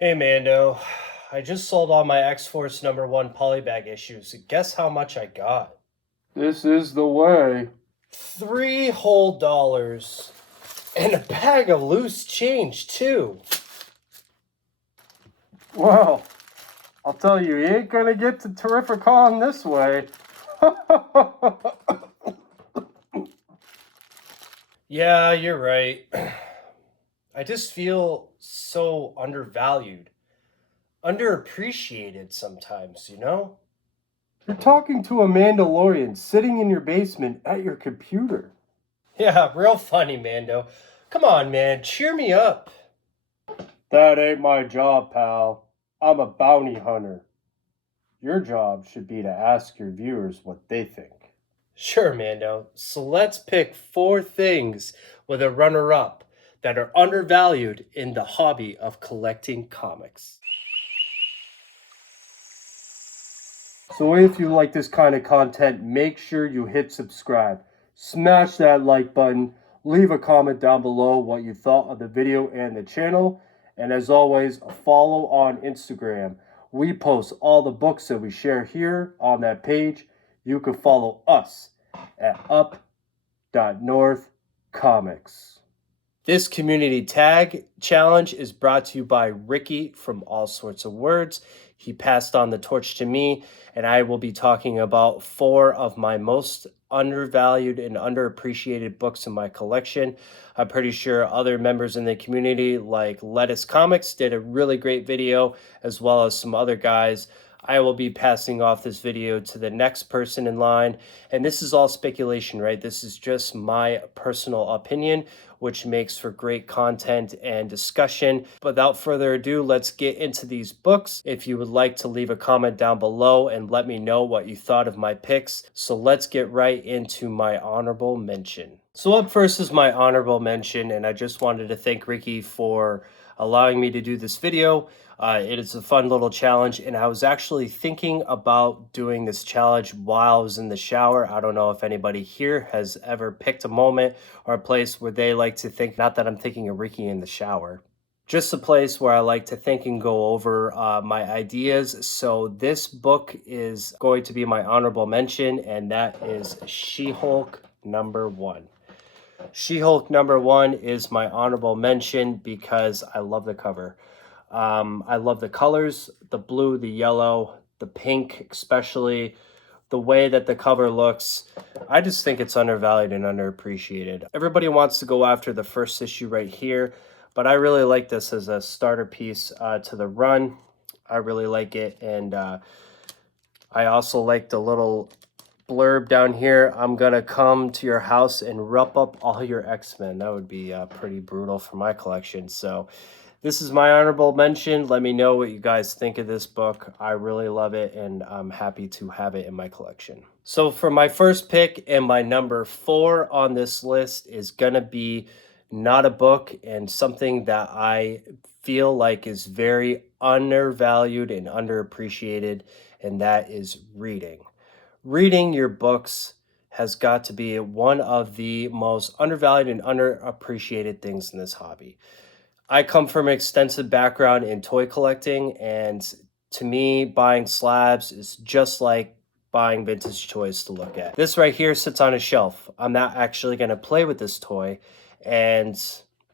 Hey Mando, I just sold all my X-Force #1 polybag issues. Guess how much I got? This is the way. $3 whole dollars. And a bag of loose change, too. Well, I'll tell you, you ain't gonna get to Terrificon this way. Yeah, you're right. I just feel so undervalued. Underappreciated sometimes, you know? You're talking to a Mandalorian sitting in your basement at your computer. Yeah, real funny, Mando. Come on, man, cheer me up. That ain't my job, pal. I'm a bounty hunter. Your job should be to ask your viewers what they think. Sure, Mando. So let's pick 4 things with a runner-up that are undervalued in the hobby of collecting comics. So if you like this kind of content, make sure you hit subscribe. Smash that like button. Leave a comment down below what you thought of the video and the channel. And as always, follow on Instagram. We post all the books that we share here on that page. You can follow us at up.northcomics. This community tag challenge is brought to you by Ricky from All Sorts of Words. He passed on the torch to me, and I will be talking about 4 of my most undervalued and underappreciated books in my collection. I'm pretty sure other members in the community, like Lettuce Comics, did a really great video, as well as some other guys. I will be passing off this video to the next person in line. And this is all speculation, right? This is just my personal opinion, which makes for great content and discussion. Without further ado, let's get into these books. If you would like to leave a comment down below and let me know what you thought of my picks. So let's get right into my honorable mention. So up first is my honorable mention, and I just wanted to thank Ricky for allowing me to do this video. It is a fun little challenge, and I was actually thinking about doing this challenge while I was in the shower. I don't know if anybody here has ever picked a moment or a place where they like to think, not that I'm thinking of Ricky in the shower, just a place where I like to think and go over my ideas. So this book is going to be my honorable mention, and that is She-Hulk #1. She-Hulk #1 is my honorable mention because I love the cover. I love the colors, the blue, the yellow, the pink, especially the way that the cover looks. I just think it's undervalued and underappreciated. Everybody wants to go after the first issue right here, but I really like this as a starter piece to the run. I really like it, and I also like the little blurb down here. I'm gonna come to your house and rip up all your X-Men. That would be pretty brutal for my collection. So this is my honorable mention. Let me know what you guys think of this book. I really love it, and I'm happy to have it in my collection. So for my first pick and my number 4 on this list is gonna be not a book, and something that I feel like is very undervalued and underappreciated, and that is reading. Reading your books has got to be one of the most undervalued and underappreciated things in this hobby. I come from an extensive background in toy collecting, and to me, buying slabs is just like buying vintage toys to look at. This right here sits on a shelf. I'm not actually going to play with this toy, and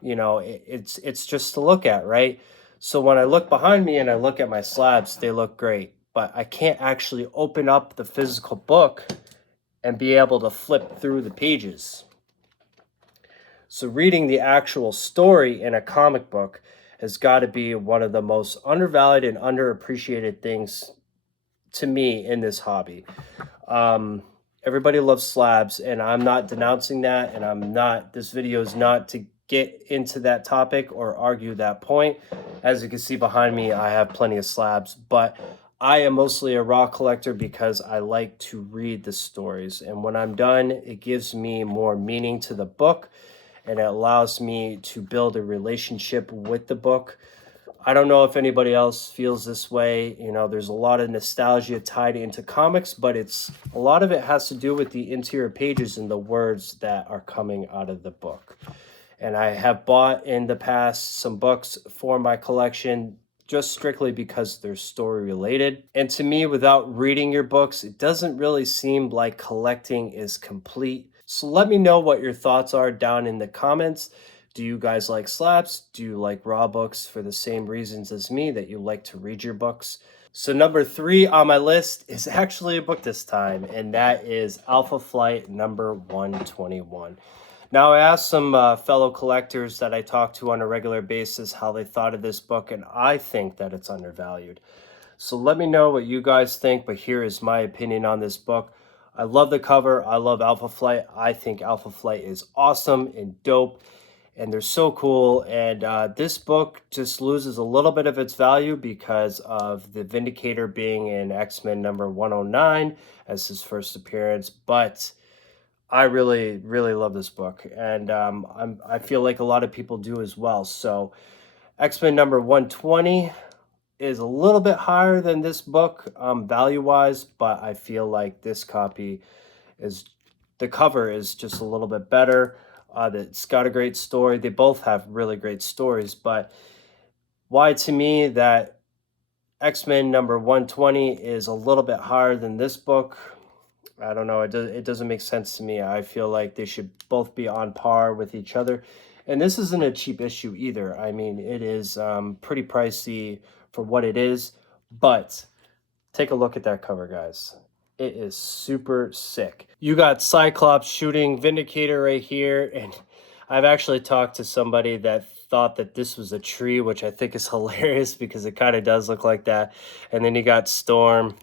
you know, it's just to look at, right? So when I look behind me and I look at my slabs, they look great, but I can't actually open up the physical book and be able to flip through the pages. So reading the actual story in a comic book has got to be one of the most undervalued and underappreciated things to me in this hobby. Everybody loves slabs, and I'm not denouncing that, and this video is not to get into that topic or argue that point. As you can see behind me, I have plenty of slabs, but I am mostly a raw collector because I like to read the stories, and when I'm done, it gives me more meaning to the book, and it allows me to build a relationship with the book. I don't know if anybody else feels this way. You know, there's a lot of nostalgia tied into comics, but a lot of it has to do with the interior pages and the words that are coming out of the book. And I have bought in the past some books for my collection just strictly because they're story related. And to me, without reading your books, it doesn't really seem like collecting is complete. So let me know what your thoughts are down in the comments. Do you guys like slaps? Do you like raw books for the same reasons as me, that you like to read your books? So number 3 on my list is actually a book this time, and that is Alpha Flight number 121. Now, I asked some fellow collectors that I talk to on a regular basis how they thought of this book, and I think that it's undervalued. So let me know what you guys think, but here is my opinion on this book. I love the cover. I love Alpha Flight. I think Alpha Flight is awesome and dope, and they're so cool. And this book just loses a little bit of its value because of the Vindicator being in X-Men number 109 as his first appearance, but I really, really love this book, and I feel like a lot of people do as well. So, X-Men number 120 is a little bit higher than this book value-wise, but I feel like this copy is, the cover is just a little bit better. It's got a great story. They both have really great stories, but why to me that X-Men number 120 is a little bit higher than this book, I don't know. It doesn't make sense to me. I feel like they should both be on par with each other. And this isn't a cheap issue either. I mean, it is pretty pricey for what it is. But take a look at that cover, guys. It is super sick. You got Cyclops shooting Vindicator right here. And I've actually talked to somebody that thought that this was a tree, which I think is hilarious because it kind of does look like that. And then you got Storm.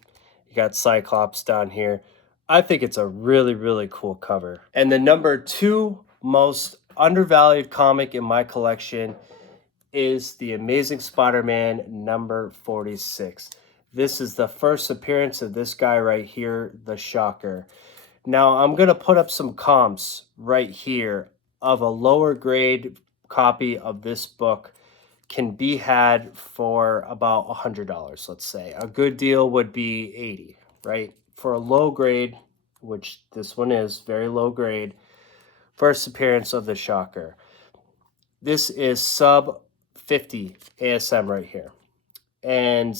You got Cyclops down here. I think it's a really, really cool cover. And the number 2 most undervalued comic in my collection is The Amazing Spider-Man number 46. This is the first appearance of this guy right here, the Shocker. Now, I'm going to put up some comps right here of a lower grade copy of this book can be had for about $100, let's say. A good deal would be 80, right? For a low grade, which this one is very low grade, first appearance of the Shocker. This is sub 50 ASM right here. And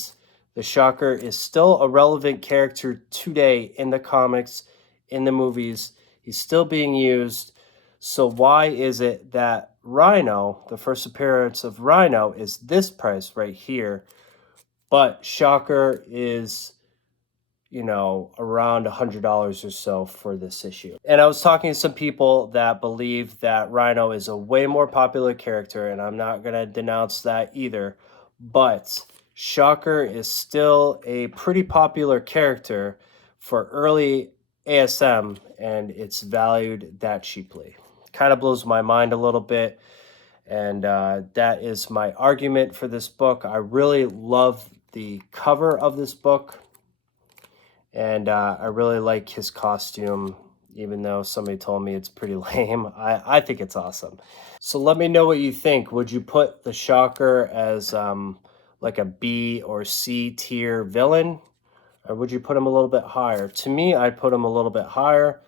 the Shocker is still a relevant character today in the comics, in the movies. He's still being used. So why is it that Rhino, the first appearance of Rhino, is this price right here, but Shocker is, around $100 or so for this issue? And I was talking to some people that believe that Rhino is a way more popular character, and I'm not going to denounce that either, but Shocker is still a pretty popular character for early ASM, and it's valued that cheaply. Kind of blows my mind a little bit, and that is my argument for this book. I really love the cover of this book, and I really like his costume, even though somebody told me it's pretty lame. I think it's awesome. So let me know what you think. Would you put the Shocker as like a B or C tier villain, or would you put him a little bit higher? To me, I'd put him a little bit higher,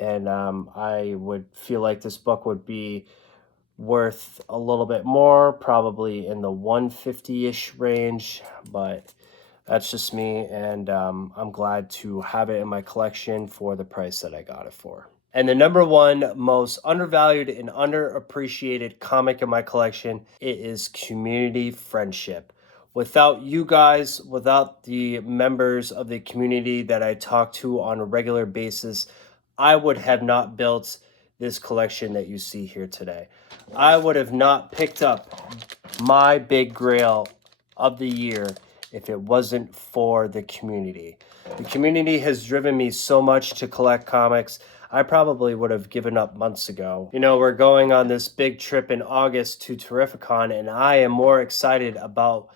and I would feel like this book would be worth a little bit more, probably in the 150-ish range, but that's just me, and I'm glad to have it in my collection for the price that I got it for. And the number 1 most undervalued and underappreciated comic in my collection, it is Community Friendship. Without you guys, without the members of the community that I talk to on a regular basis, I would have not built this collection that you see here today. I would have not picked up my big grail of the year if it wasn't for the community. The community has driven me so much to collect comics. I probably would have given up months ago. We're going on this big trip in August to Terrificon, and I am more excited about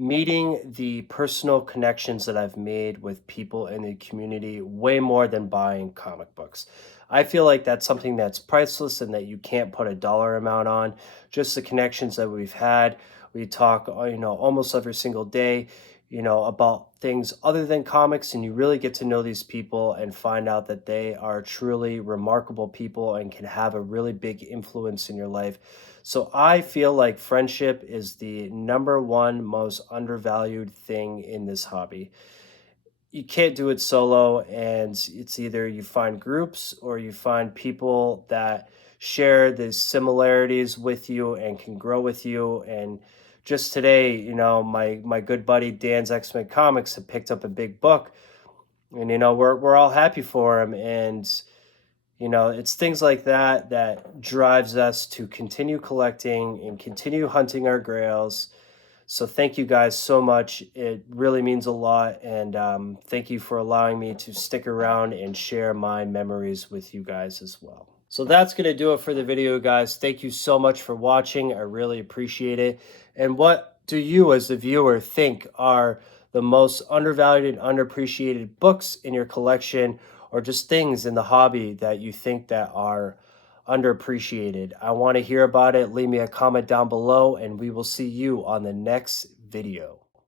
meeting the personal connections that I've made with people in the community way more than buying comic books. I feel like that's something that's priceless and that you can't put a dollar amount on. Just the connections that we've had. We talk, almost every single day. about things other than comics, and you really get to know these people and find out that they are truly remarkable people and can have a really big influence in your life. So I feel like friendship is the number one most undervalued thing in this hobby. You can't do it solo, and it's either you find groups or you find people that share the similarities with you and can grow with you. And just today, my good buddy Dan's X-Men Comics had picked up a big book, and we're all happy for him. And it's things like that that drives us to continue collecting and continue hunting our grails. So thank you guys so much. It really means a lot. And thank you for allowing me to stick around and share my memories with you guys as well. So that's going to do it for the video, guys. Thank you so much for watching. I really appreciate it. And what do you, as the viewer, think are the most undervalued and underappreciated books in your collection, or just things in the hobby that you think that are underappreciated? I want to hear about it. Leave me a comment down below, and we will see you on the next video.